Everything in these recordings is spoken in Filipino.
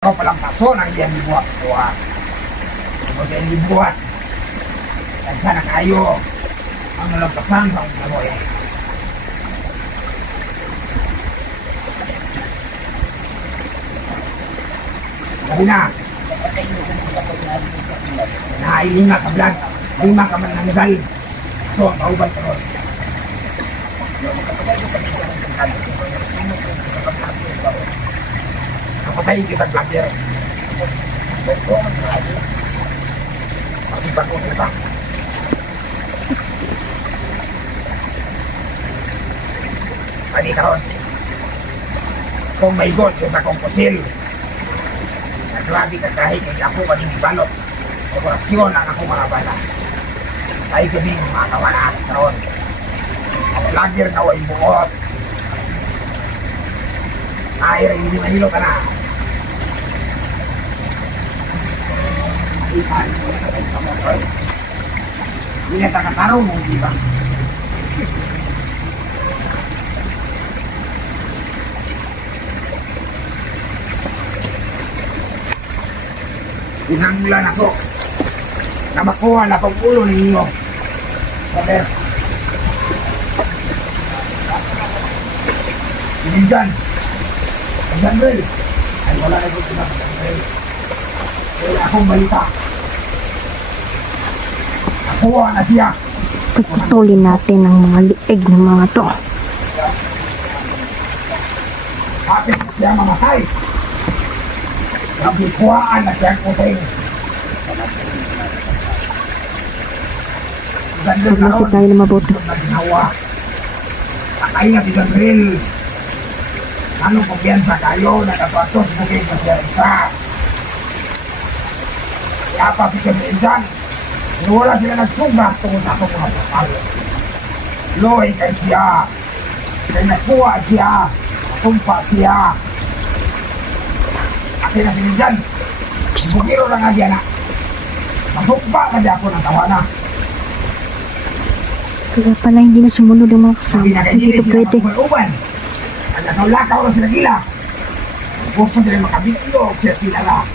Kau palang paso ng diyan dibuat ko ah. Kung diyan dibuat. Tagka na kayo. Ang nalampasan sa mga mo eh. Sabi na. Nailima ka vlog. Lima ka man nangal. Ito ang kauban ka ron. Kapatayin kita vlogger. Masih bago kita. Pwede ka ron. Kung may god sa komposil. Naglabi ka kahit kaya ako maling ibalot. Operasyon ang ako mga bala. Ay gabi mga kawalaan ka ron. Ang vlogger na way buot. Ay rin hindi mahilo ka na. Ipan mo na kayo sa motor. Hindi na takatarong mo, di ba? Hinanglan ako na makuha na pang ulo ninyo. Saber. Hindi dyan. Sandrel. Ay wala na ito na Sandrel. Wala akong balita. Nakuha na siya. Puputulin natin ang mga liig ng mga to. Atin siya mamatay. Nabikuhaan na siya puting. Pag-isip tayo na mabuti. Patay na si Sandrel. Anong kumpiyansa kayo na napatos bukid na siya isa? Kaya pa si Sandrel dyan. Wala sila nagsugat tungkol sa itong mga kapal. Loy kay siya. Kaya nakuha siya. Sumpa siya. Akin na sila dyan. Bukiro na nga dyan na. Masumpa na dyan ako ng tawana. Kaya pala hindi na sumunod ang mga kasama. Hindi ito pwede. Ang lakaw-lakaw na sila gila. Gusto nila makabityo siya sila na.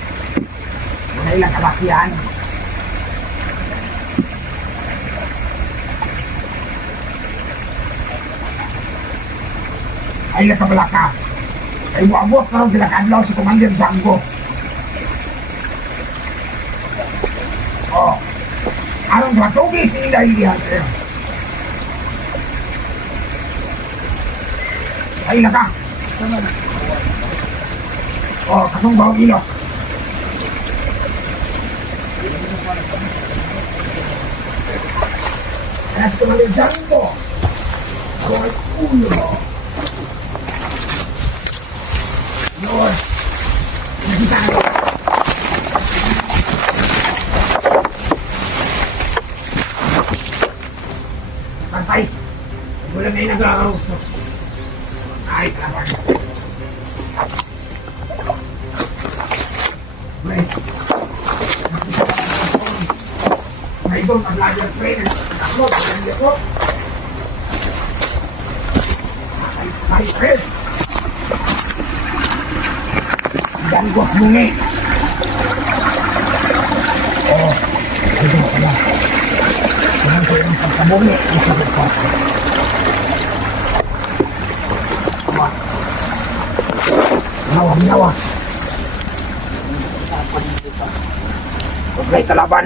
Muna ilang kalakihan. Ay nakabalaka. Ay buabot na rin sila kadlaw sa Commander Django. Oh. Anong matugis ni Inday Hunter? Ay naka. Oh, katong bawang ilo. Kaya sa Commander Django. Ay ulo. Lord, nakita ka. Pantay, wala na yung nag-aarusos. Ay, talagang. May doon, ang lager trainer. Takot, ang liyo. Ay, Fred. Dan gua bungi. Oh, itu pala. Jangan kau yang terbungi itu betul. Nyawa. Oke, kelaban.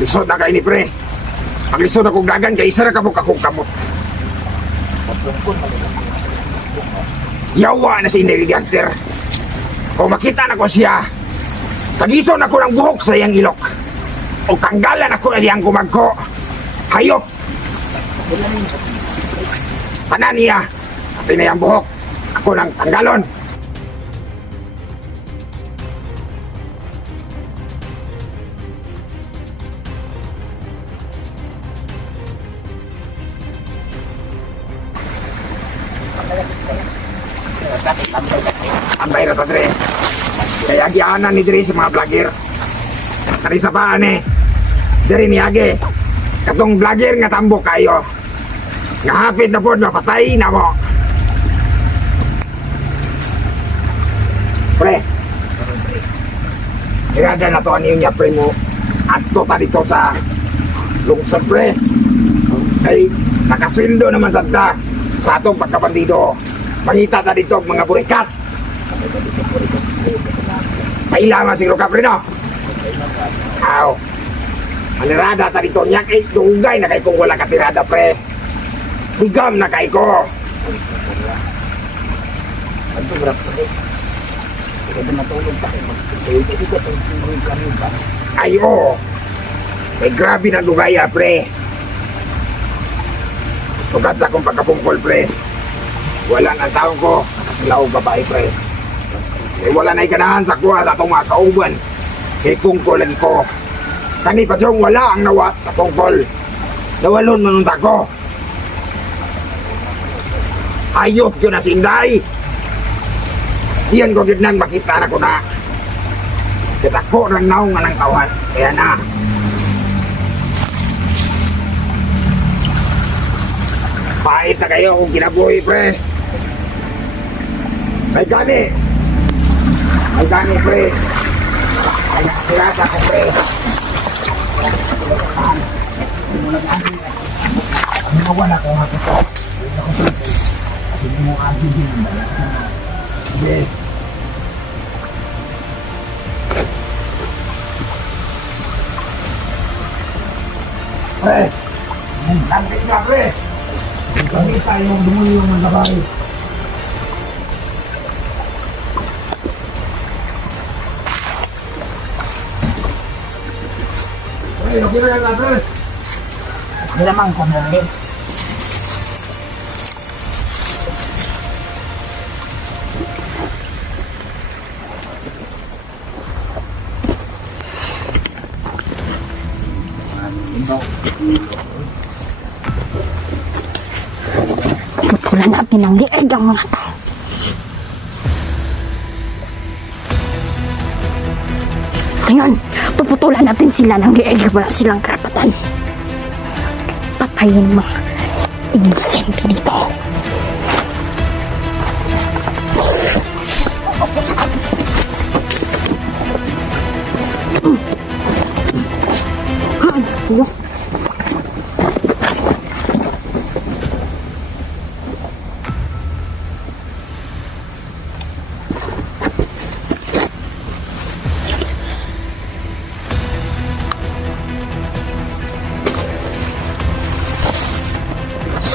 Lisod na kayo ni pre. Ang lisod akong dagan kay isa na kamok akong kamot. Yawa na si Inday Gangster. Kung makita na ko siya, tagison ako ng buhok sa iyang ilok. O tanggalan ako na siyang kumagko. Hayop. Tanan niya. Pati na yung buhok. Ako nang tanggalon. Ambay na to, Dre. Kaya gianan ni Dre sa mga vlogger. Kari sa paan eh. Dre ni Age. Katong vlogger nga tambok kayo. Nga hapit na po, mapatay na mo. Pre. Tirada na to ano yung niya, pre mo. At to ta dito sa lungsod, pre. Ay, nakasweldo naman sa atong pagkabandido. Mangita ta dito mga burikat. Pailama siguro ka, pre, no? Aw. Manirada ta dito niya kay dungay na kay kung wala katirada, pre. Higam na kay ko. Ay, oo. May grabe na lugaya, pre. Sugat sa akong pagkapungkol, pre. Wala na taong ko. Laog babae, pre. Eh, wala na ikanahan sa kuha sa itong mga kauban. Kay pungkol lagi ko. Kani pa siyang wala ang nawat sa pungkol. Nawalon manunta ko. Ayok yun na sinday. Diyan ko yun nang makita na ko na. Kita ko ng naong nga ng tawad. Kaya na. Pahit na kayo kung kinabuhi, pre. May gani. May gani, pre. May nakasirata ko, pre. Ano wala ko nga ko. Hindi mo agin din ang balat. Sige. Pre. Lantik na, pre. Kami tayong dumuli yung mga babae. Pre, okay na yan, pre. Hindi naman ko na rin. Putulan natin ang liig ang mga tao. Ngayon, puputulan natin sila ng liig. Wala silang karapatan. Patayin mga inisente dito. Ano?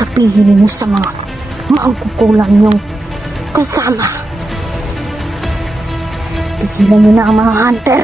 Sabihin mo sa mga maangkukulang niyong kasama. Tigilan niyo na ang mga hunter.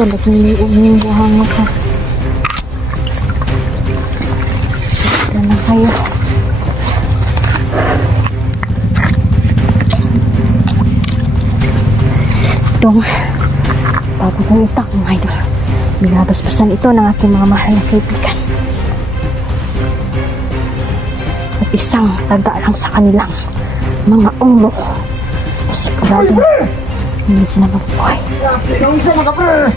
Talagang may umiiwahan ako. Saan na kayo? Itong bago kong itak mga idol. Binabasbasan ito ng aking mga mahal na kaibigan. At isang taga lang sa kanilang mga ulo. Sigurado hindi sila magbuhay. Yung isa mga pre.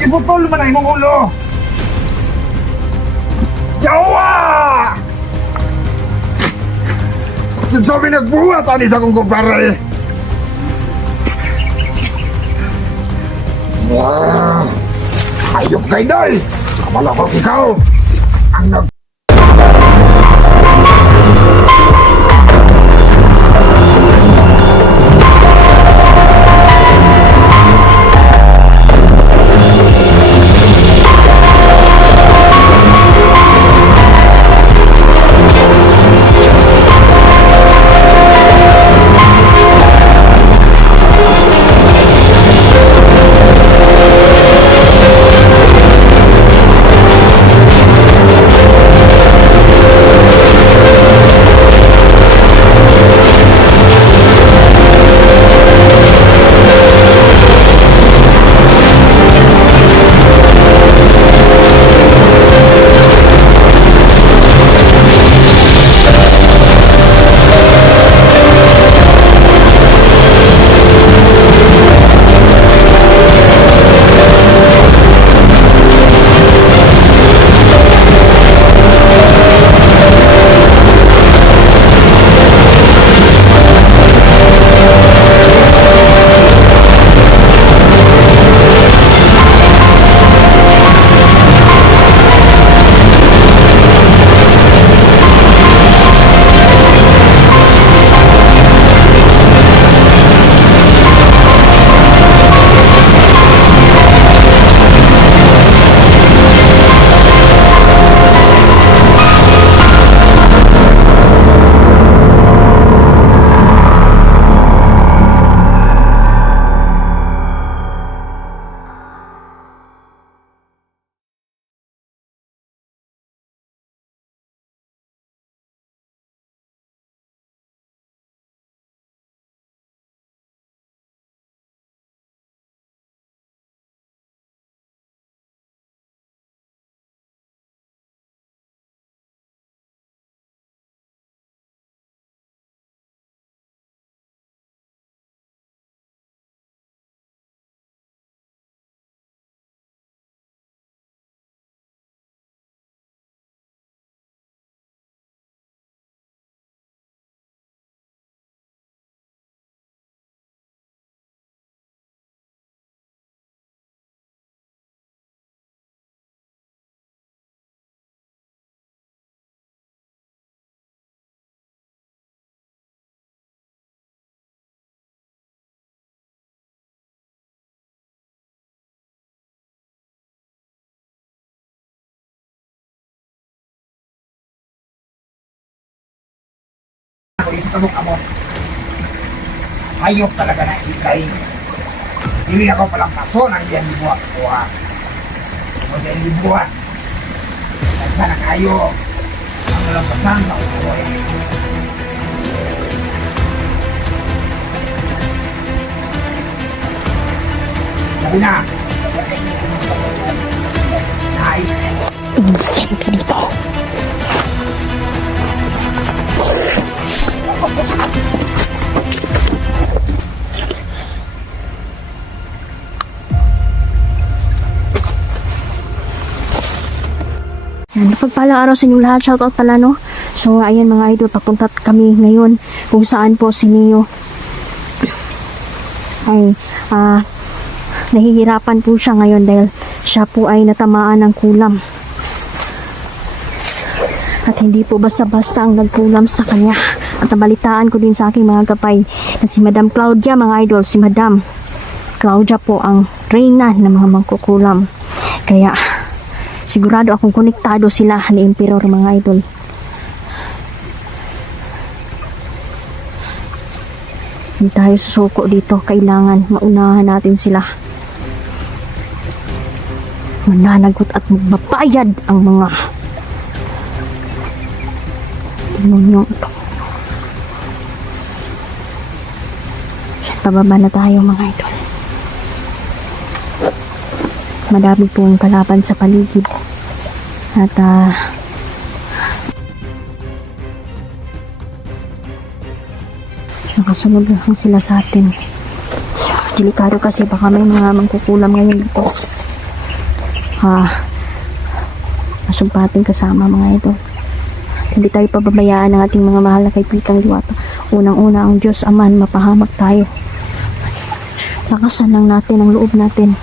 Iputol man ang imong ulo. Yawa! Sabi nagbuhat ani sa kong kumpare. Wow! Ayok kay Dal! Kamala ko ikaw! Ang nag... kamok-kamok. Hayop talaga na si Kain. Hindi ako palang kaso ng iyan libuhat. Kuha. Kung iyan libuhat. Nagsa na kayo. Ang walang pasang na upuin. Sabi na. Nay. Umisin ka dito. Yan, pagpalang araw sa inyong lahat. Shoutout pala, no? So, ayan mga idol, papunta kami ngayon kung saan po si Neo ay nahihirapan po siya ngayon dahil siya po ay natamaan ng kulam. At hindi po basta-basta ang nagkulam sa kanya. At nabalitaan ko din sa aking mga gabay na si Madam Claudia, mga idol, si Madam Claudia po ang reyna ng mga mangkukulam. Kaya sigurado akong konektado sila ni Emperor, mga idol. Hindi tayo susuko dito. Kailangan maunahan natin sila. Mananagot at magbabayad ang mga demonyo ito. Pababa na tayo, mga idol. Madami pong kalaban sa paligid. At nakasunod lang sila sa atin. So, delikado kasi baka may mga mangkukulam ngayon dito. Masumpating kasama, mga idol. Hindi tayo pababayaan ng ating mga mahal na kaibigang diwata. Unang-una ang Diyos Aman, mapahamak tayo. Lakasan lang natin ang loob natin.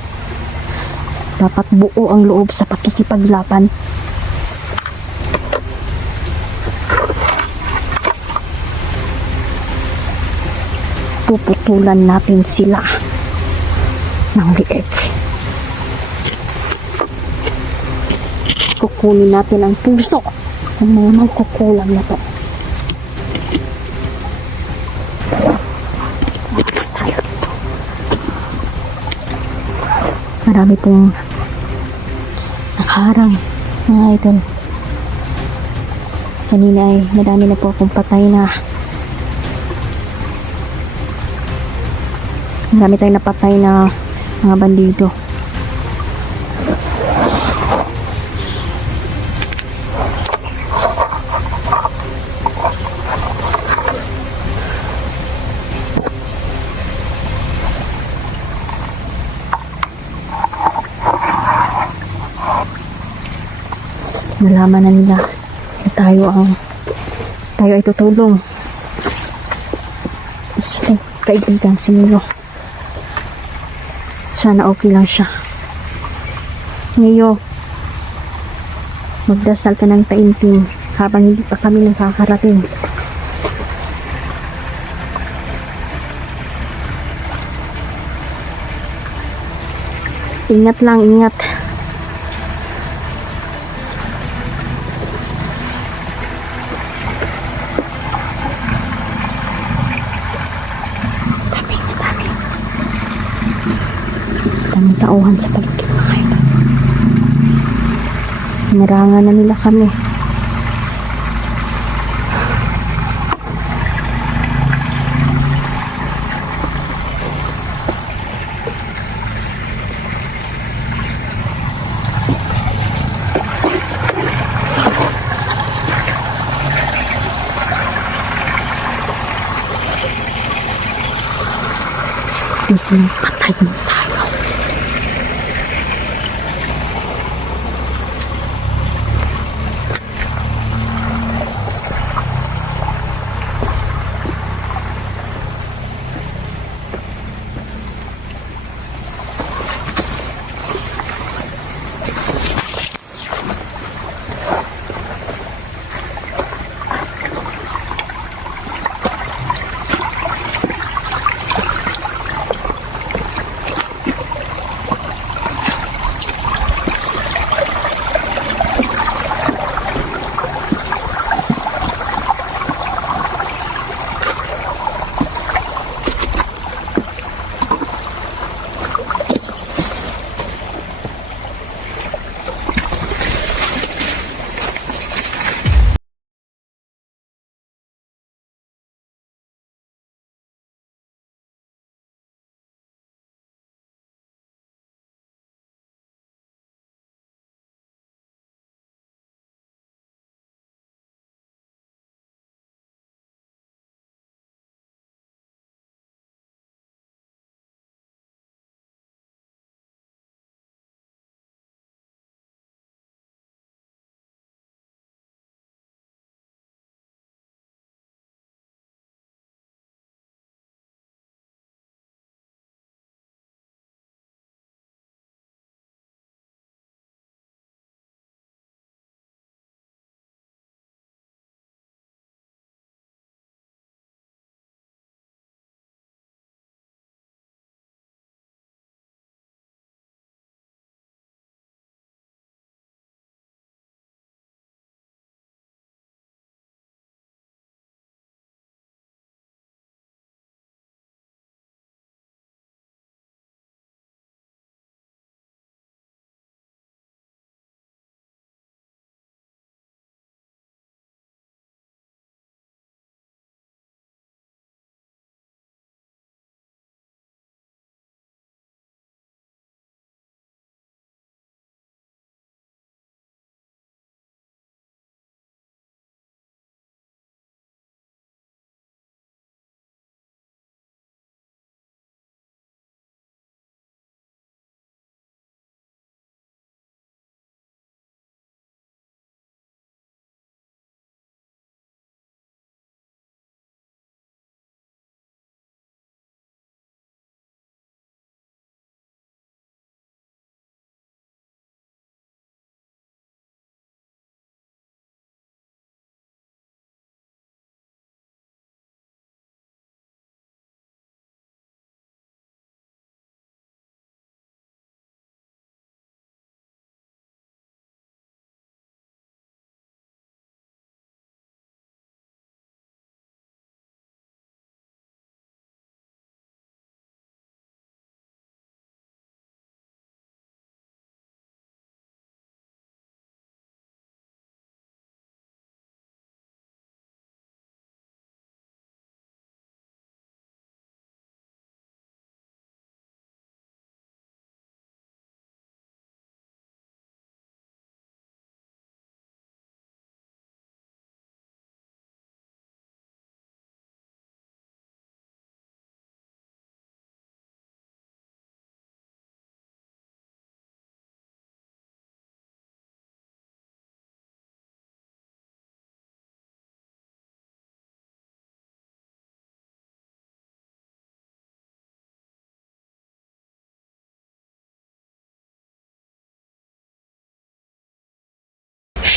Dapat buo ang loob sa pakikipaglaban. Puputulan natin sila ng liig. Kukunin natin ang puso ng mga magkukulang na to. Marami pong nakaharang, mga idol. Kanina ay madami na po akong patay na. Marami tayong napatay na mga bandido. Nalaman na nila na tayo ay tutulong sa ating kaibigan si Neo. Sana okay lang siya. Neo, magdasal ka ng taimtim habang hindi pa kami nakakarating. Ingat lang, ingat. Daming tauhan sa paligid, mga idol. Narangan na nila kami. Di silang patayin tayo.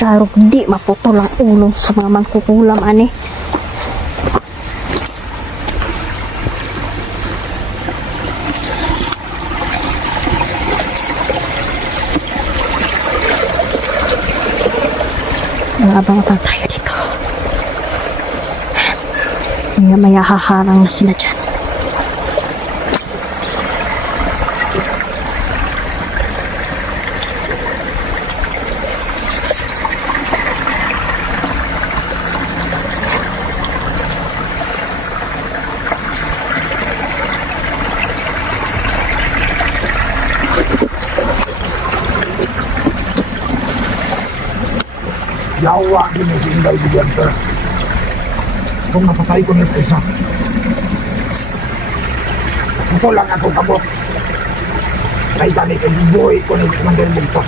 siya ro di maputol ang ulo sa mga mangkukulam ani. Abang pa tayo dito. Maya haharang na sila dyan. Yawa din yung sinday bigyan ko. Kung napatay ko nito isa. Ito lang ako kabot. Kay kami kay buhay ko nito mandel bugto.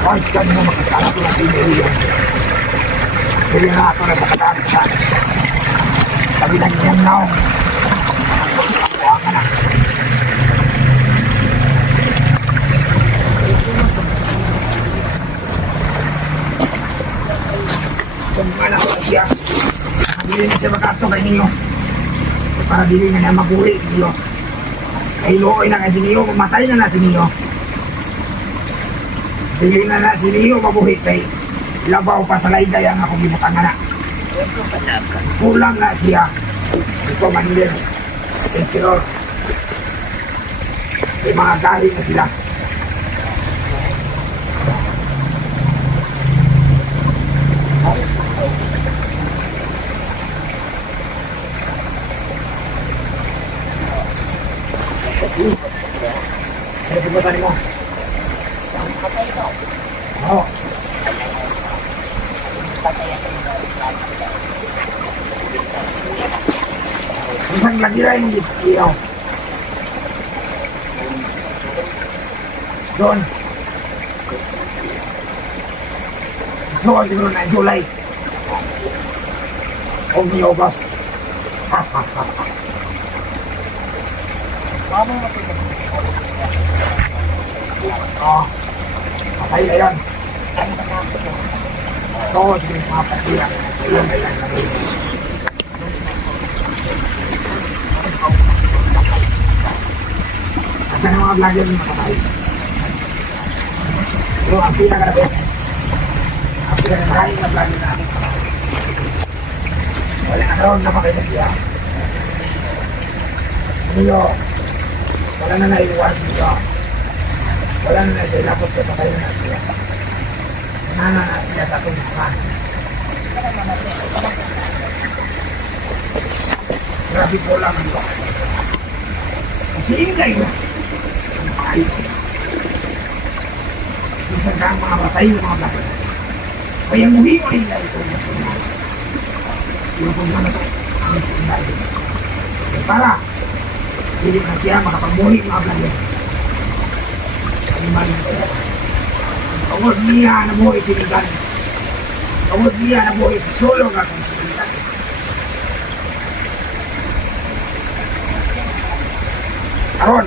Kahit ka nyo makakalap ko ng pinilihan. Pili na ako na sa kataan. Sabi lang yung naong. Buha ka na. Kung wala ko siya, dili na siya makato kay ninyo. Para dili na niya mabuhi si ninyo. Kay looy na kay si ninyo, mamatay na si ninyo. Dili na si ninyo mabuhi kay labaw pa sa layday ang akong gibutangan na. Kulang na siya. Ito mandir. Tintiror. May mga galing na sila. Ano sibutan mo? Oo. Isang lagi rin yung iyo. Doon. So, siguro na July. O ni August. Oh, patay na yan. So, sige mga patira. Sila na yan. Asa na mga vlogger yung patay. So, ang pinaka-best. Ang pinaka-maraming na vlogger natin. Wala na ron, napakita siya. Niyo, wala na naiwas niyo. Wala na siya, lapot ko pa kayo na siya. Nana na siya sa atong ispan. Grabe po lang ito. Si Ingay na. Ay. Isang kang mga batay ng mga batay. Kaya muhi mo Ingay ito. Yung kung na ito. Ang si Ingay. Para, hindi na siya makapagmuhi mga batay. Kawag niya na buhay si Ligan. Kawag niya na buhay si Solo nga kung si Ligan. Karon,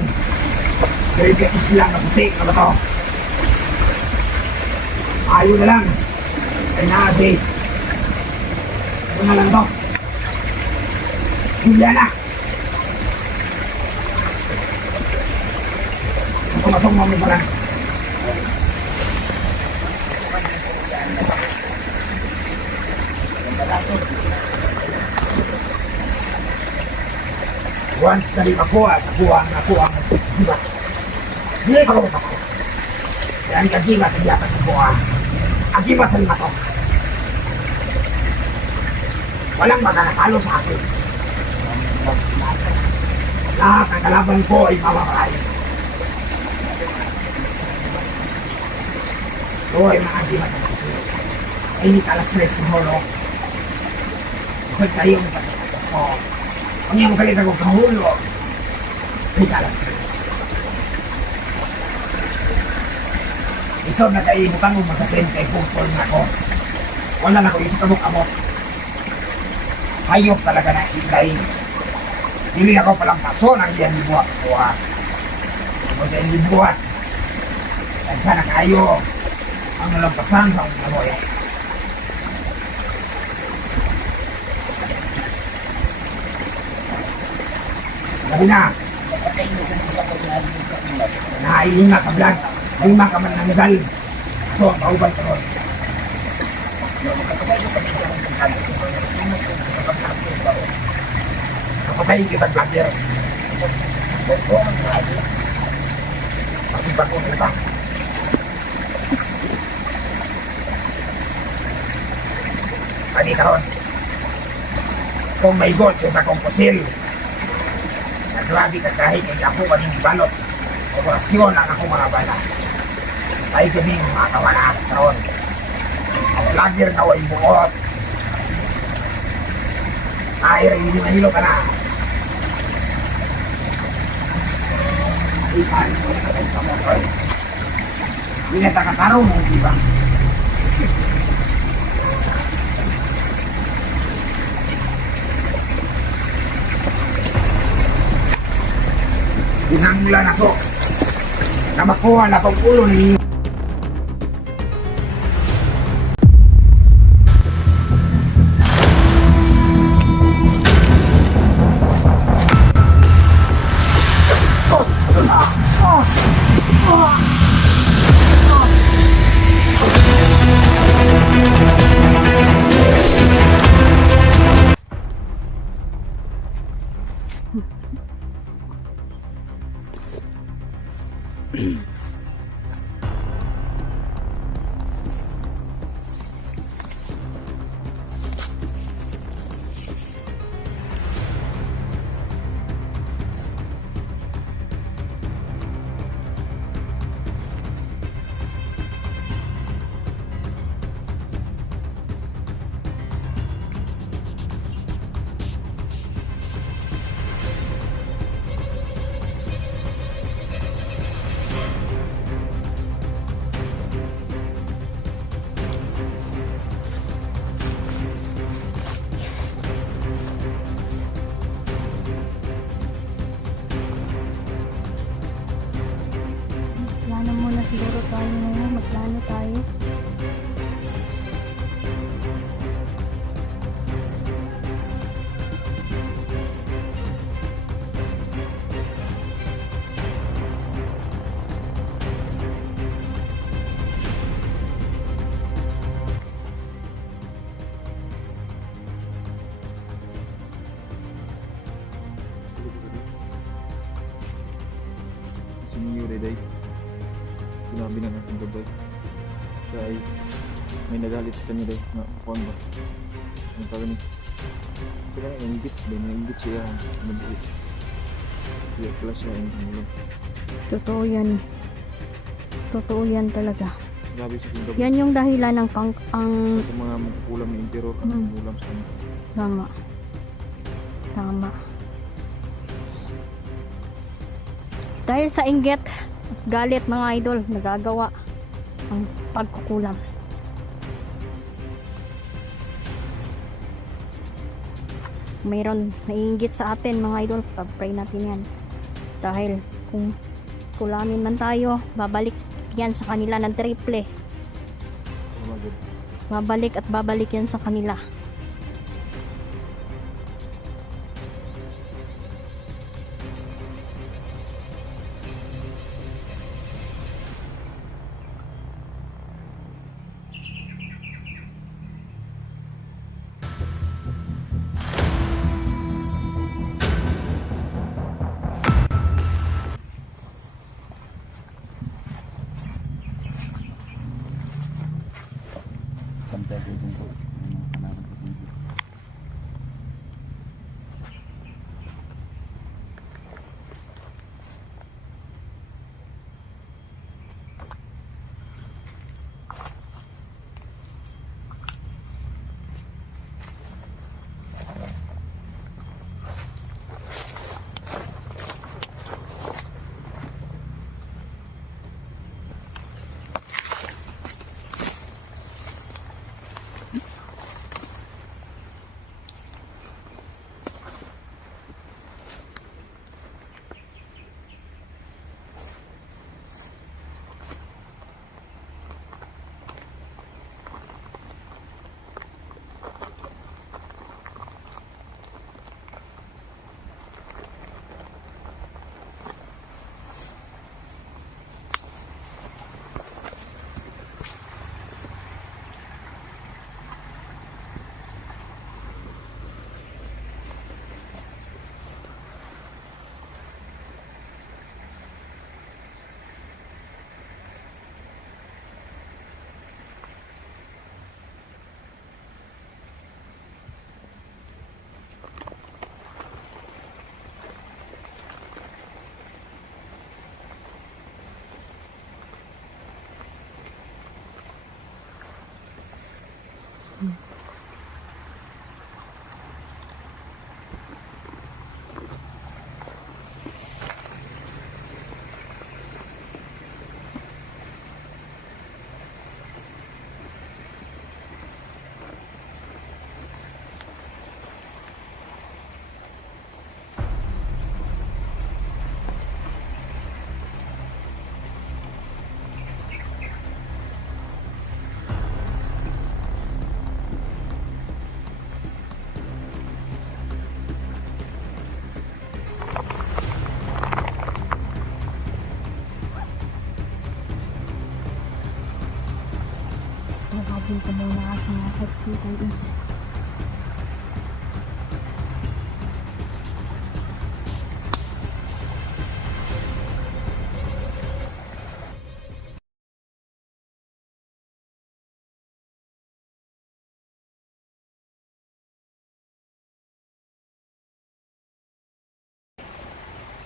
dari sa isla na putik na ba ito? Ayaw na lang. Ay nakasi. Ano na lang ito? Juliana. Tumatong mo pa lang. Once na rin ako sa buwang diba? Hindi ko ako. Yan kagibat ang yapat sa buwang. Agibat na rin ako. Walang magkakalo sa akin. Lahat ang kalaban ko ay mawawala. So ay mga agibat sa akin. Ay hindi kalas-tres ng holo. Isag kayo ang pagkakasok ko. Kung yung kalita ko kahulo, may kalas-tres. Isod na kayo butang mo magkasend kay pupol na ko. Wala na ko isip kamok-amok. Hayop talaga na si Kain. Hindi ako palampason ang iyang libuhat ko ha. Kung sa iyang libuhat, nagka na kayo ang nalampasan sa akong namoy. Sabi na, nailima ka vlog, lima ka man nangal. Ito ang kauban ka ron. Kapatay kita vlogger. Masipag ko nila. Ani karon. Kung may got sa akong pusil, grabe ka kahit kay ako kaning balot. Operasyon ang ako mga bala. Ay gabi mga kawala karon. Ang vlogger na way buot. Ay rin hindi mahilo ka na. Ipan ko na kayo sa motor. Hindi na takasarong mo, di ba? Pinangulan ako na makuha na pang ulo ninyo. Plano muna siguro tayo ngayon. Magplano tayo. Si Mio Reday, sinabi na natin gabay. Siya ay may nagalit sa kanya day na kuhan ba? Ang tawag ni kaya nainggit, nainggit siya nabuhi. Kaya pala siya yung ulo. Totoo yan. Totoo yan talaga. Grabe sa kanya. Yan yung dahilan ng ang Sa mga magkukulam na emperor ang ulam sa kanya. tama. Tama. Dahil sa inggit at galit mga idol, nagagawa ang pagkukulam. Mayroon naiinggit sa atin mga idol, pag-pray natin yan. Dahil kung kulamin man tayo, babalik yan sa kanila ng triple. Tama good. Babalik at babalik yan sa kanila. Pantay ko din po. Kanaman ko din po. Nagawin ko muna aking nakikita isa.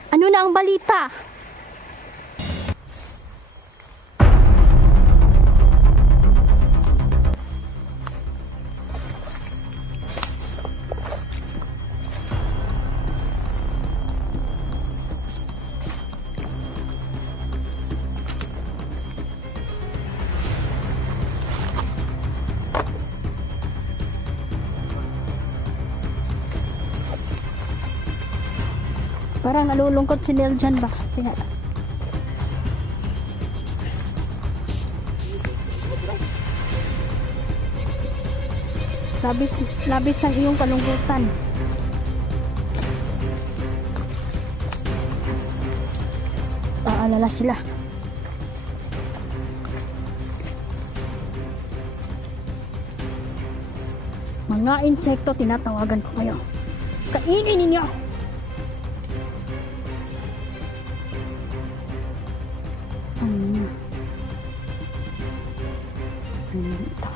Ano na ang balita? Parang nalulungkot si Nel dyan ba? Kaya... labis ang iyong kalungkutan. Aalala sila. Mga insekto, tinatawagan ko kayo. Kainin ninyo! Ito.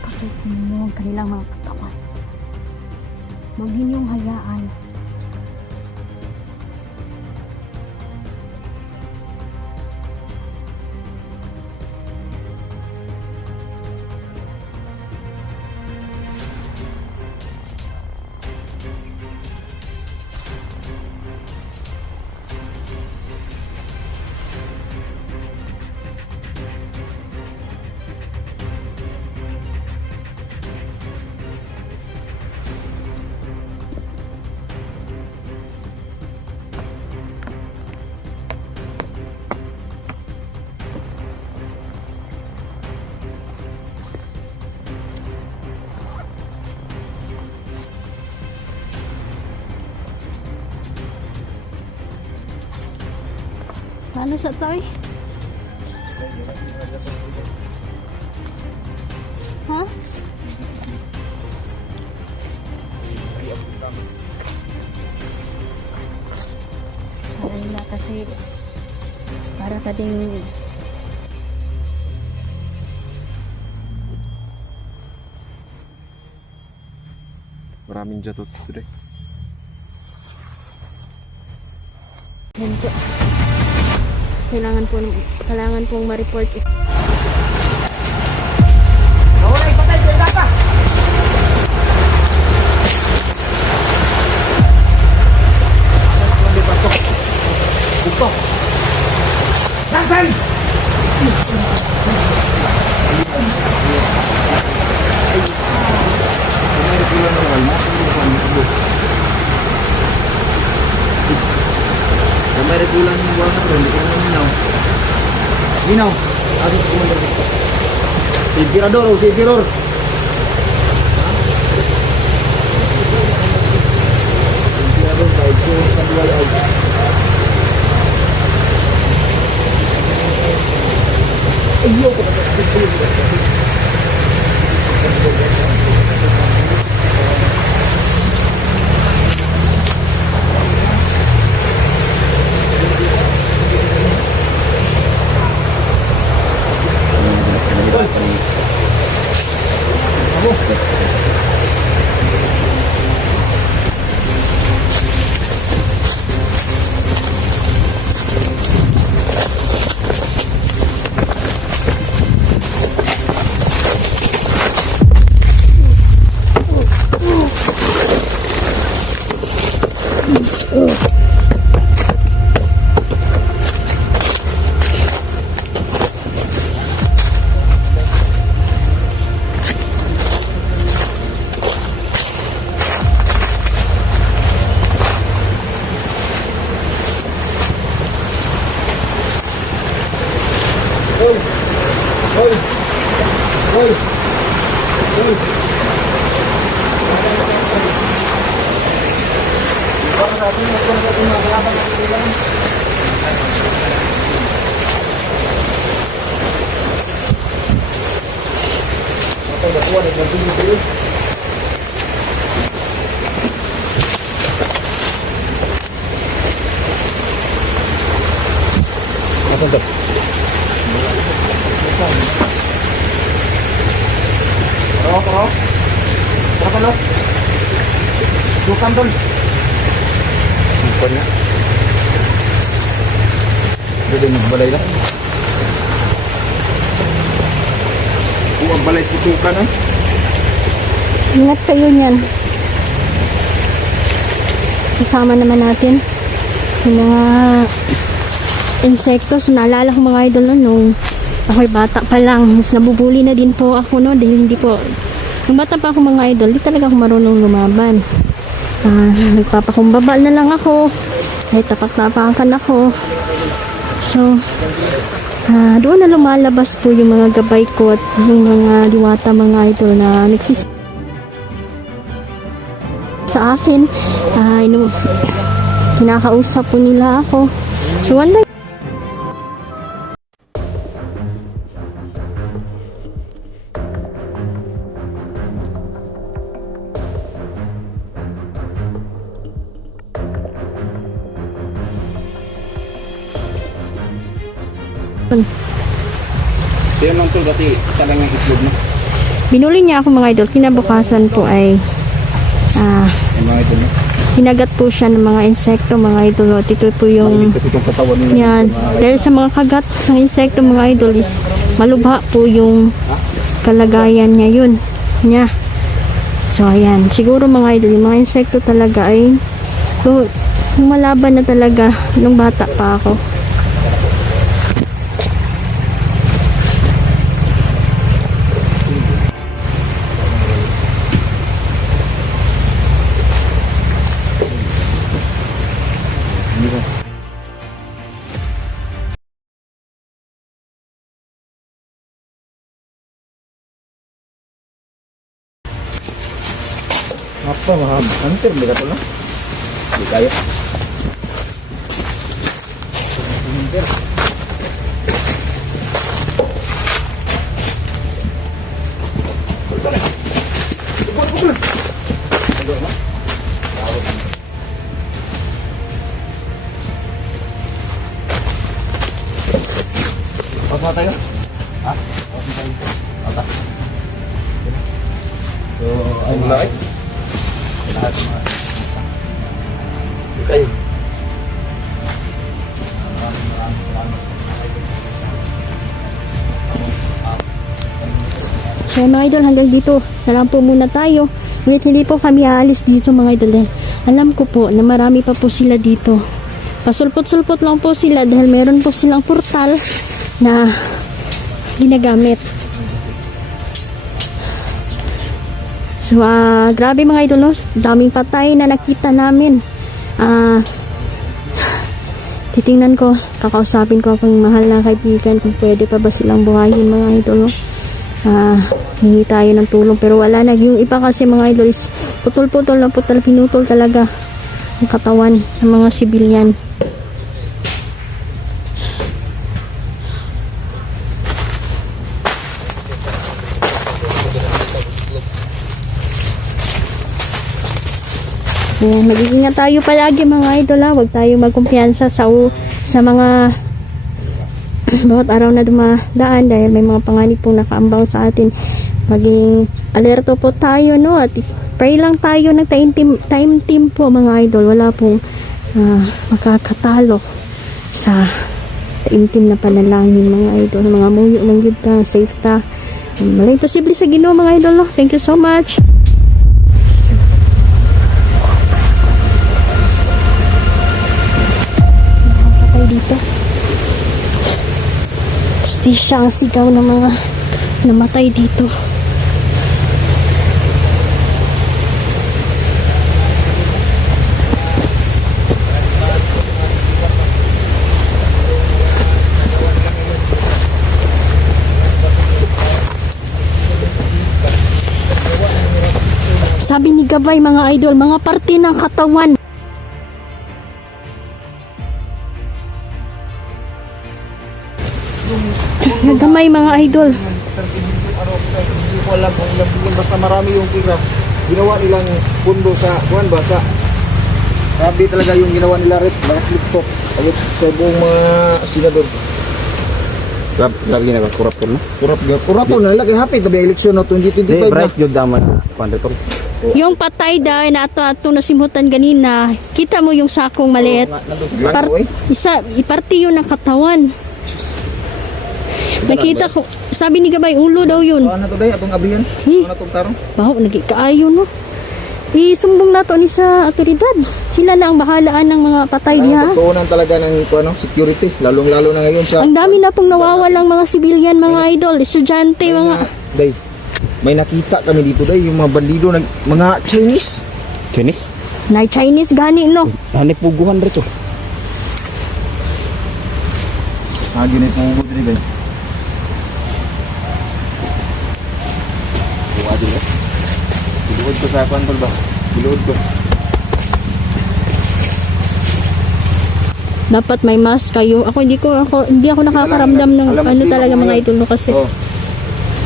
Pasukin ninyo ang kanilang mga katawan. Huwag ninyong hayaan. Ano sa toy? Ha? Parang na kasi para ka ding Maraming jatot today. ganito. Kailangan pong ma-report ito. Nawala ipatay sa ilata! Ito! Nasaan? May regulan yung buwan na bro, hindi ko naman minaw. Minaw, agos ko man dito. Si Tirador o si Tiror. Si Tirador ba, ito yung kandual ice. Ayaw ko na. Hoy! Nasaan to? Taro. Tara ka, Lord. Dukan doon. Ipan na. Pwede magbalay lang. Ang balay tutukan eh. Ingat kayo niyan. Kasama naman natin yung mga insektos. Naalala ko mga idol noon nung ako'y bata pa lang. Mas nabubuli na din po ako no dahil hindi po. Nung bata pa ako mga idol, di talaga ako marunong lumaban. Nagpapakumbaba na lang ako. Ay tapak-tapakan ako. So, doon na lumalabas po yung mga gabay ko at yung mga diwata mga idol na sa akin. Kinakausap po nila ako. So, one day, Kaya nang tol kasi isa lang yung itlog mo. binuli niya ako mga idol. Kinabukasan po ay Yung mga itlog mo. hinagat po siya ng mga insekto mga idol. At ito po yung Kasi itong katawan nila. yan. Dahil sa mga kagat ng insekto mga idol is malubha po yung kalagayan niya yun. Niya. So ayan. Siguro mga idol, yung mga insekto talaga ay lumalaban na talaga nung bata pa ako. Hindi ko. Apa mahal? Hampir hindi ka to na? Hindi kaya. Hampir. Pasok tayo? Ha? Pasok tayo. Ata. So, ay mga lahat mga kayo. Kaya mga idol, hanggang dito na lang po muna tayo. Ngunit hindi po kami aalis dito mga idol. Dahil alam ko po na marami pa po sila dito. Pasulpot-sulpot lang po sila dahil meron po silang portal na ginagamit. So, grabe mga idol, no? Daming patay na nakita namin. Titingnan ko, kakausapin ko akong mahal na kaibigan kung pwede pa ba silang buhayin mga idol, no? Hingi tayo ng tulong pero wala na. Yung iba kasi mga idol is putol-putol na putol, pinutol talaga ang katawan ng mga sibilyan. Ayan, mag-iingat tayo palagi mga idol ha. Huwag tayo magkumpiyansa sa mga bawat araw na dumadaan dahil may mga panganib pong nakaambang sa atin. Maging alerto po tayo, no? At pray lang tayo ng time team po mga idol. Wala pong makakatalo sa time team na panalangin mga idol. Mga muyo ng yun safe ta. Malay posible sa Ginoo mga idol, no? Thank you so much. Dito justisya ang sigaw ng mga namatay dito. Sabi ni Gabay mga idol, mga parte ng katawan nagamay mga idol. ko alam kung ilang billion, basta marami yung pira. Ginawa nilang pundo sa kuan ba sa grabe talaga yung ginawa nila rin, mga flip-top ayun sa buong mga senador. Grabe na ba kurap ko no? Kurap po na lagi hapit tabi eleksyon no 2025 Di na. bright jud daman kuan dito. Yung patay daw na ato nasimutan ganina, kita mo yung sakong maliit. Isa, iparti yun ng katawan. Nakita ko, sabi ni Gabay, ulo daw yun. Ano to day atong abrihan? Ano tong tarong? Baho, nagkikaayo no. Isumbong nato ni sa otoridad. Sila na ang bahalaan ng mga patay diha. Tuunan talaga ng ano, security, lalong-lalo na ngayon sa Ang dami na pong nawawalang mga civilian, mga idol, estudyante, mga... day. May nakita kami dito day, yung mga bandido mga Chinese. Chinese. Na Chinese gani no. Hanip puguhan dito. Ginit mo diri day. Buwadi na. Biluod ko sa kontrol ba? Biluod ko. Dapat may mask kayo. Hindi ako nakakaramdam ng Alam mo, ano sino talaga ko mga ngayon? idol no kasi. Oh.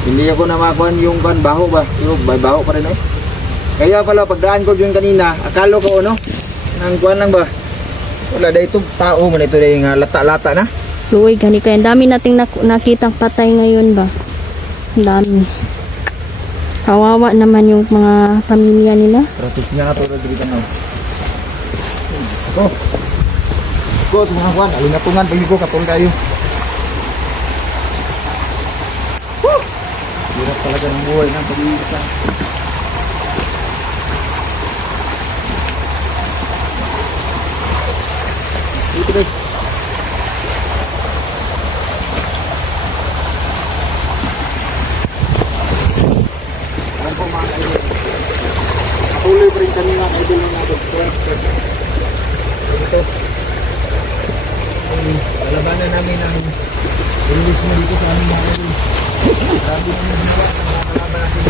Hindi ako namakuan yung baho ba? Yung baho pa rin eh. Kaya pala pagdaan ko dyan kanina, akala ko ano, nang kuan lang ba? Wala dahil itong tao man ito dahil nga lata-lata na. Luoy gani kaya ang dami nating nakitang patay ngayon ba. Ang dami. Kawawa naman yung mga pamilya nila. Traffic nga ito dito na. Oh. Ko sa mga kuan, alingatungan pag ko katol kayo. Hirap talaga ng buhay ng pag-iisa. Dito guys. Alam po mga kaibigan. Patuloy pa rin kami mga kaibigan natin. Ito. Lalabanan namin ang release mo dito sa aming mga kaibigan. Grabe naman ginawa ng mga kalaban natin.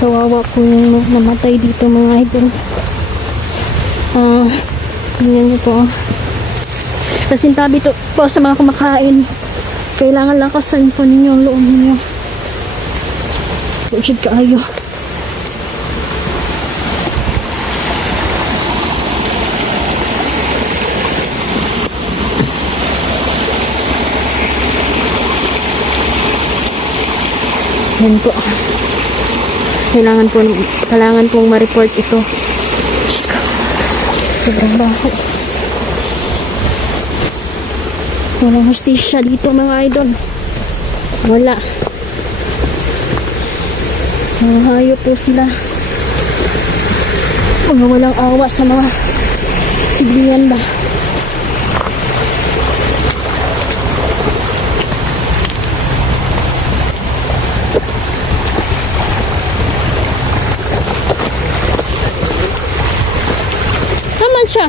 Kawawa po yung namatay dito mga idol. Ganyan nyo po. Kasintabi to po sa mga kumakain. Kailangan lakasan po ninyo ang loob ninyo. Bullshit kaayo. Yan po. Kailangan pong ma-report ito. Diyos ko. Sobrang baho. Walang hustisya dito mga idol. Wala. Mga hayop po sila. Mga walang awa sa mga sibliyan ba. Naman siya.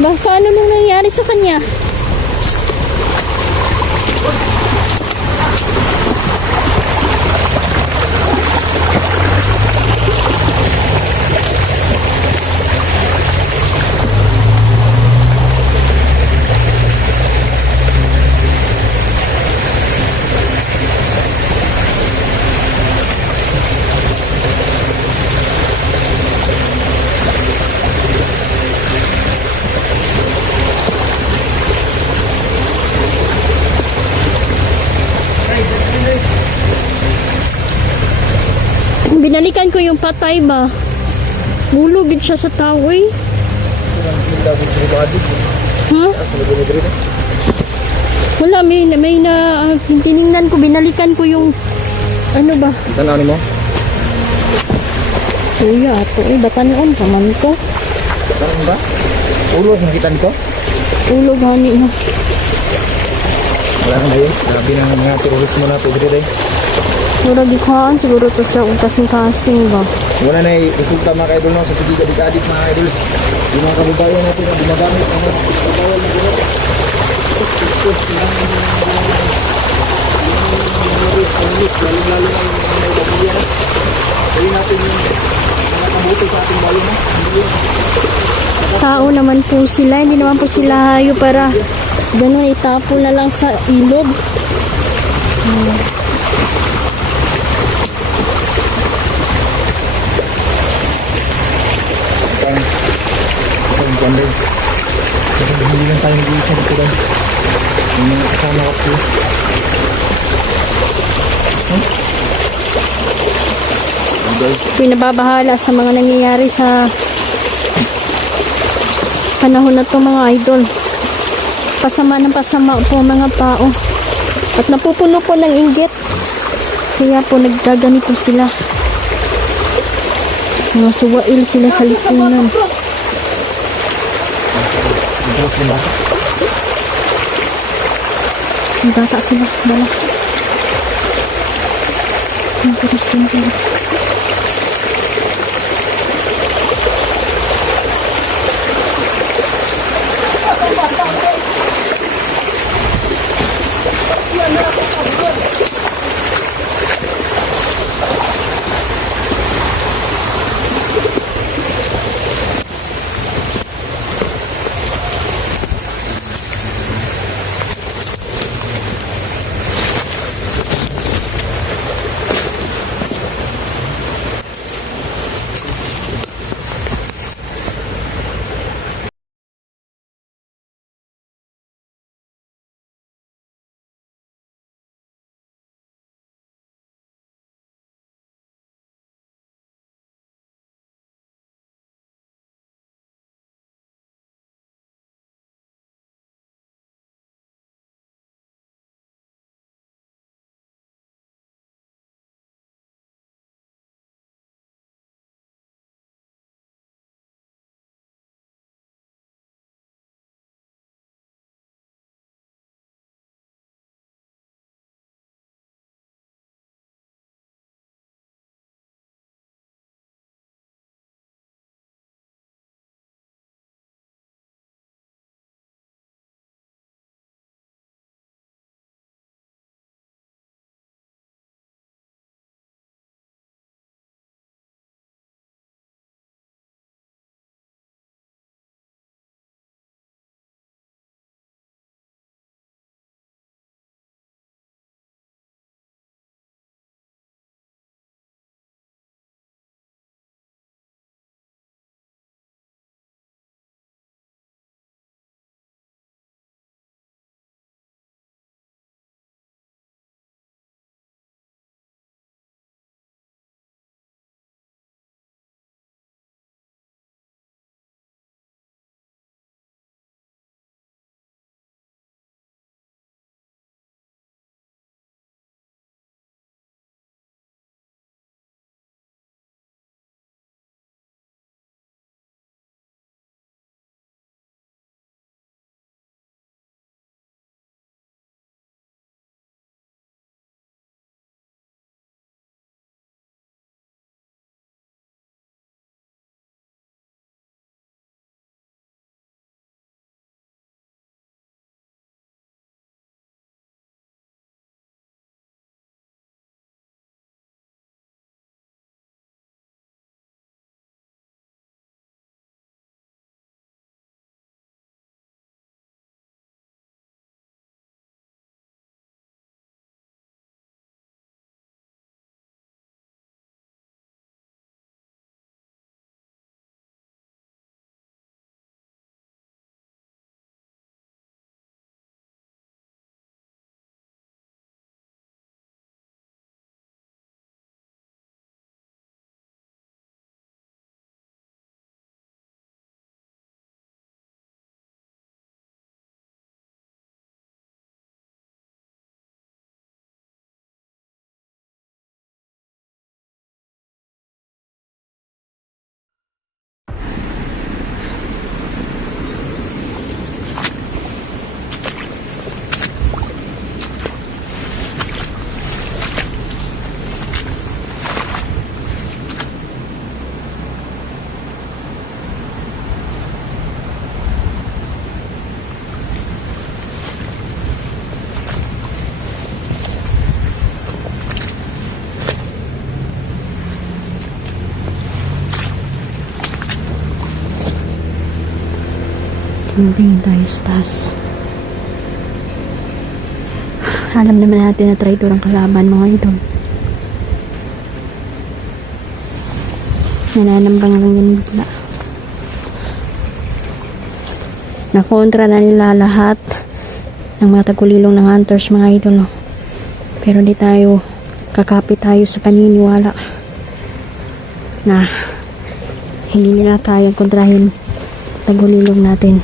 Baka ano nung nangyari sa kanya? Binalikan ko yung patay ba? Mulugid siya sa tao eh. Ha? Wala, may tiningnan ko, binalikan ko yung ano ba? Tanaw mo? Kuya, ato eh, batanon pa man ko. Tanaw ba? Ulo, nakita nito? Ulo gani na. Wala na yun. Grabe na mga terorismo na ito dito. Mura gikuhaan siguro to siya kung kasing-kasing ba. Muna na resulta mga kaidol no, sa sige adik-adik mga kaidol. Yung mga kababayan natin na binagamit ang mga bawal na gano'n. Lalo-lalo na yung mga ibabiya na. Gawin natin yung mga kabuti sa ating bayan na. Hindi yun. Tao naman po sila, hindi naman po sila hayo para ganun itapo na lang sa ilog. Ang ganda yun. Kasi hindi lang tayo nag-iisa dito lang. Yung mga kasama ko po. Pinababahala sa mga nangyayari sa panahon na to mga idol. Pasama ng pasama po mga tao. At napupuno po ng inggit. Kaya po naggaganito sila. Mga suwail sila sa lipunan. Ang bata sila. Bala. Ang putos po sila. Tingin tayo sa taas. Alam naman natin na traitor ang kalaban, mga idol. Nananambang lang yan bigla. Nakontra na nila lahat ng mga tagulilong ng hunters, mga idol. Pero di tayo kakapit tayo sa paniniwala na hindi nila kayang kontrahin tagulilong natin.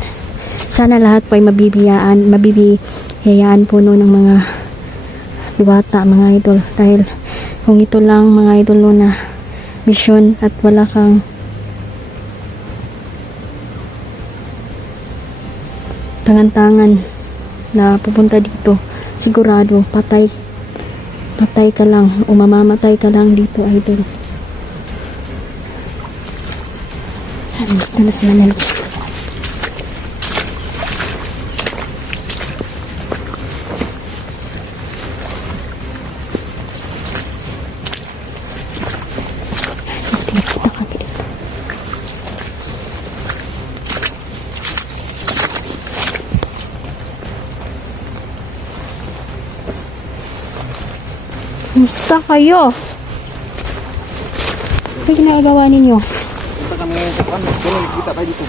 Sana lahat po ay mabibiyayaan po no ng mga diwata, mga idol. Dahil kung ito lang, mga idol, no, na misyon at wala kang tangan-tangan na pupunta dito, sigurado patay ka lang o mamamatay ka lang dito, idol. Dito na sila Mel. Kita ka dito. Kumusta kayo? Ano ginagawa ninyo? Punta kami ngayon sa kwan. Kaya nakikita tayo dito.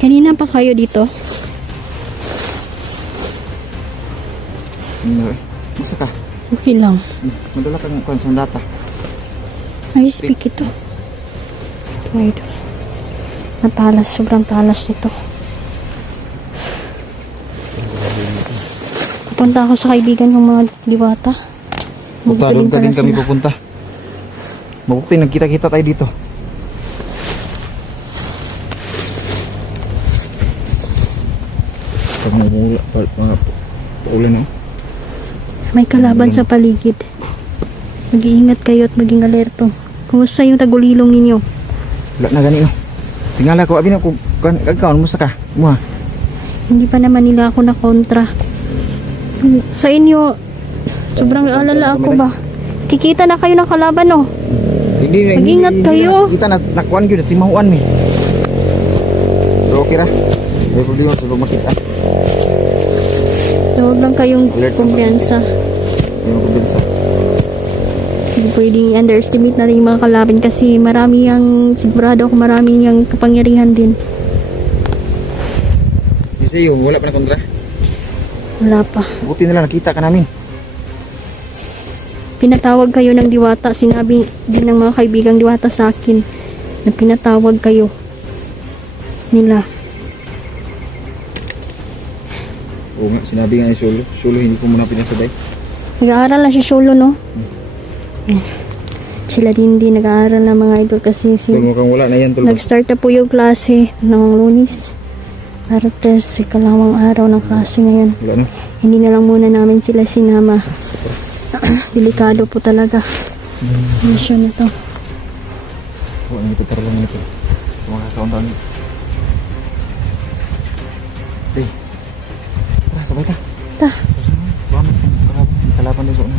Kanina pa kayo dito? Masa ka? Okay lang. Madala kang kwan sa data. Ay, speak ito. Ito, idol. Matalas, sobrang talas nito. Pupunta ako sa kaibigan ng mga diwata. Doon ka din kami sila. pupunta. Mabuti, nagkita-kita tayo dito. Pag mga paulan na. May kalaban sa paligid. Mag-iingat kayo at maging alerto. Kumusta yung tagulilong ninyo? Wala na gani no. Tingala ko, abi na kung kagkaon mo sa ka. Muha. Hindi pa naman nila ako nakontra. Sa inyo, sobrang alala ako ba? Kikita na kayo ng kalaban, no? Mag-ingat kayo. Kita nakuan gyud timahuan mi. Pero okay ra. May problema sa makita. So, huwag lang kayong kumpiyansa. May problema. Hindi pwedeng underestimate natin yung mga kalaban kasi marami yung, sigurado ako marami yung kapangyarihan din. Kasi yung wala pa na kontra. Wala pa. Buti nila nakita ka namin. Pinatawag kayo ng diwata. Sinabi din ng mga kaibigang diwata sa akin na pinatawag kayo nila. Oo nga, sinabi nga ni Solo. Solo hindi ko muna pinasabay. Nag-aaral na si Solo, no? Sila din nag-aaral na mga idol kasi Pero mukhang wala na yan tol. nag-start na po yung klase ng Lunes. Martes, ikalawang araw ng klase ngayon. Wala na. Hindi na lang muna namin sila sinama. Delikado po talaga. Mission na to. Wala na ito, tara lang ito. Makakauntaan nito. Hey. Tara, sabay ka. Ta. Bakit? Kalaban din sa una.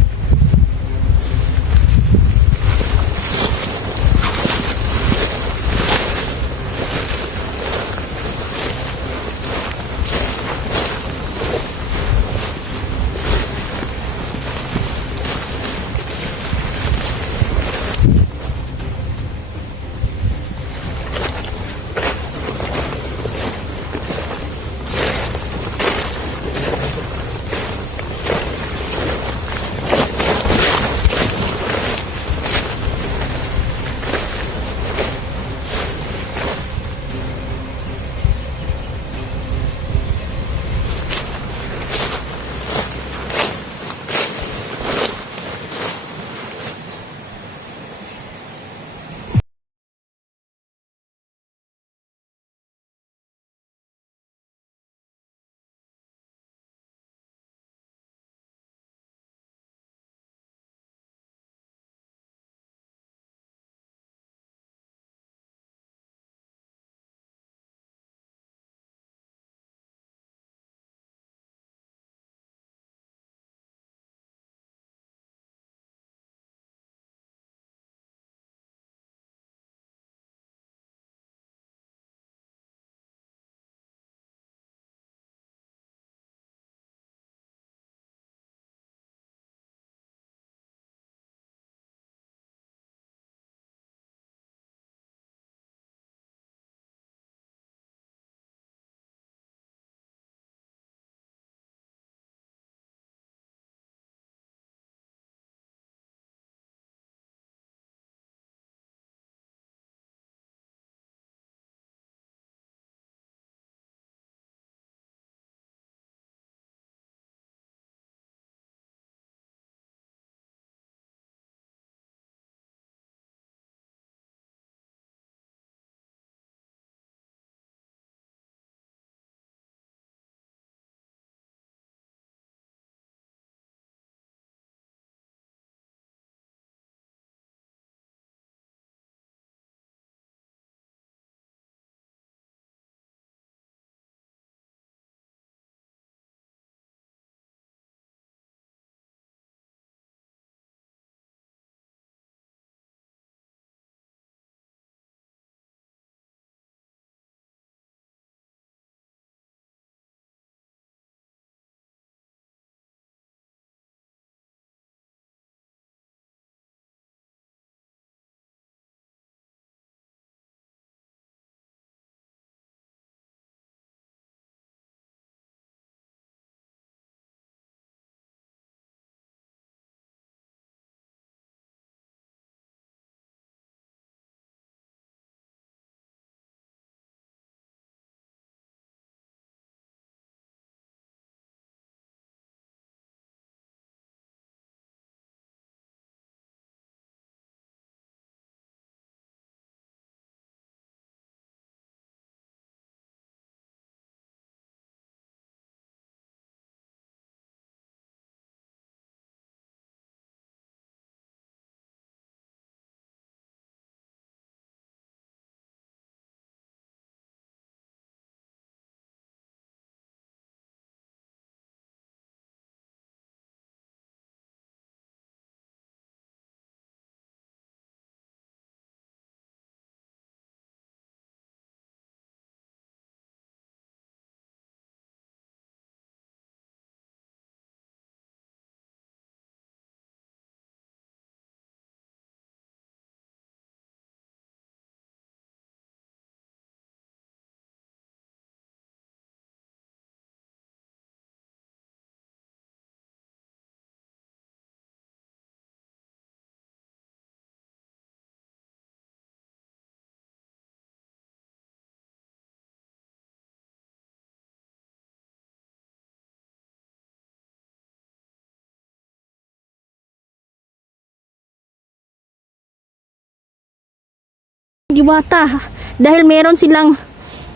Diwata dahil meron silang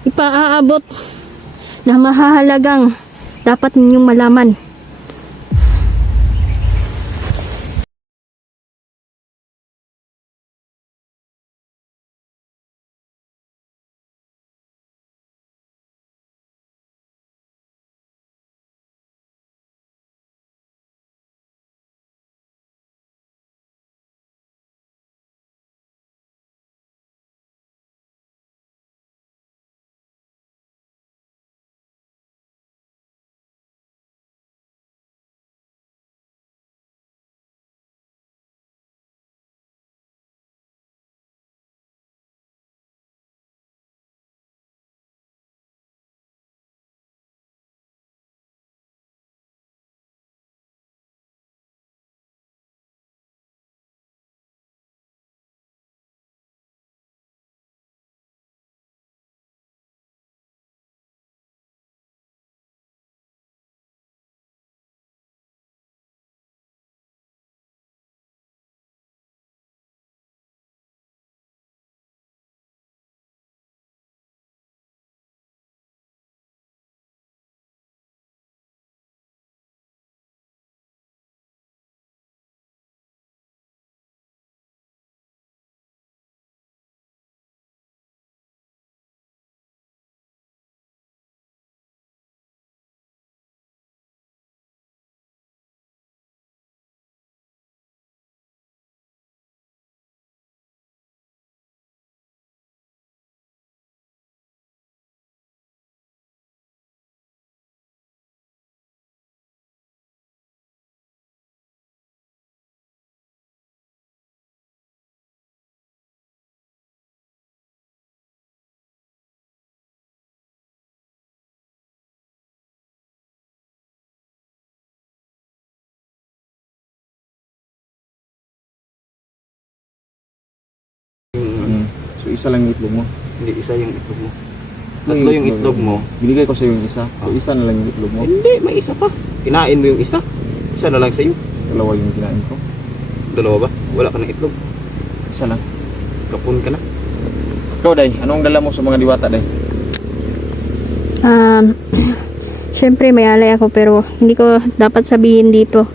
ipaaabot na mahahalagang dapat ninyong malaman. So isa lang yung itlog mo. Hindi, isa yung itlog mo. Tatlo yung itlog mo. Binigay ko sa yung isa. So isa na lang yung itlog mo. Hindi, may isa pa. Kinain mo yung isa. Isa na lang sa'yo. Dalawa yung kinain ko. Dalawa ba? Wala ka ng itlog. Isa lang. Kapun ka na. Ikaw, Day, anong dala mo sa mga diwata, Day? Syempre may alay ako pero hindi ko dapat sabihin dito.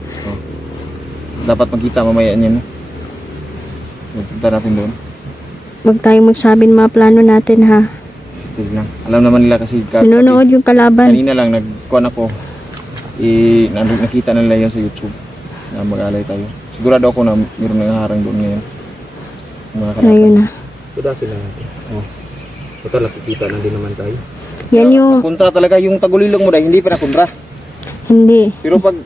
Dapat magkita mamaya niya, no? Magpunta natin doon. Huwag tayong magsabi ng mga plano natin ha. Sige lang. Alam naman nila kasi Nanonood yung kalaban. kanina lang nagkuhan ako. Nakita nila yan sa YouTube na mag-alay tayo. Sigurado ako na mayroon nang harang doon ngayon. Mga kalaban. Ayun na. Tudasin lang natin. Total, nakikita na din naman tayo. Yan yung... Kontra talaga yung tagulilong mo, Day. Hindi pa na kontra. Hindi. Pero pag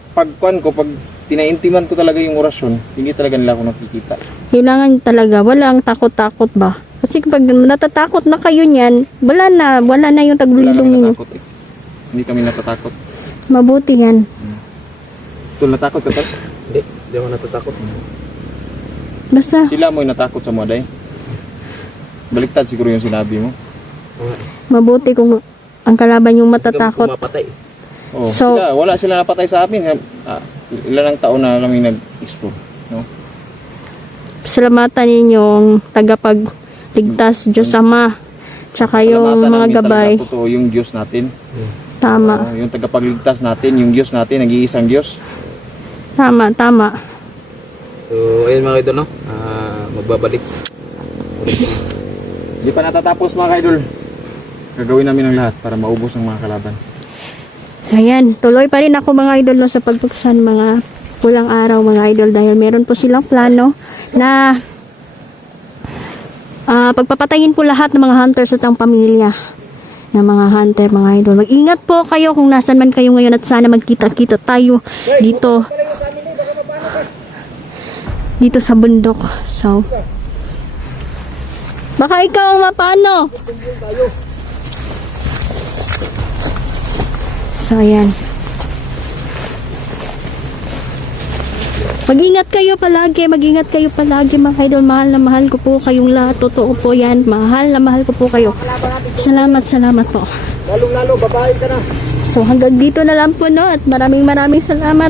tinaintiman ko talaga yung orasyon, hindi talaga nila ako nakikita. Kailangan talaga, walang takot-takot ba? Kasi kapag natatakot na kayo niyan, wala na yung Wala kami tagulilong niyo. natatakot eh. Hindi kami natatakot. Mabuti yan. Tul, natakot ka tal? Hindi ako natatakot. Basta, Sila mo yung natakot sa mga, Day. Baliktad siguro yung sinabi mo. mabuti kung ang kalaban yung Matatakot. matatakot. Kumapatay. Oh, So- wala sila napatay sa amin. Ilan ang taon na kami nag-explore, no? Salamatan ninyong tagapagligtas, Diyos Ama. Tsaka yung Pasalamatan mga namin gabay. talaga, totoo yung Diyos natin. Tama. Yung tagapagligtas natin, yung Diyos natin, nag-iisang Diyos. Tama, tama. So, ayun mga idol, no? Magbabalik. Hindi pa natatapos mga idol. Gagawin namin ang lahat para maubos ang mga kalaban. Ayan, tuloy pa rin ako mga idol no, sa pagbuksan mga pulang araw mga idol dahil meron po silang plano na pagpapatayin po lahat ng mga hunters at ang pamilya ng mga hunter mga idol. Mag-ingat po kayo kung nasan man kayo ngayon at sana magkita-kita tayo dito sa bundok. So, baka ikaw ang mapano. So, ayan. Mag-ingat kayo palagi mga idol. Mahal na mahal ko po kayong lahat. Totoo po yan. Mahal na mahal ko po kayo. Salamat po. Lalong-lalo, babae ka na. So, hanggang dito na lang po, no? At maraming salamat.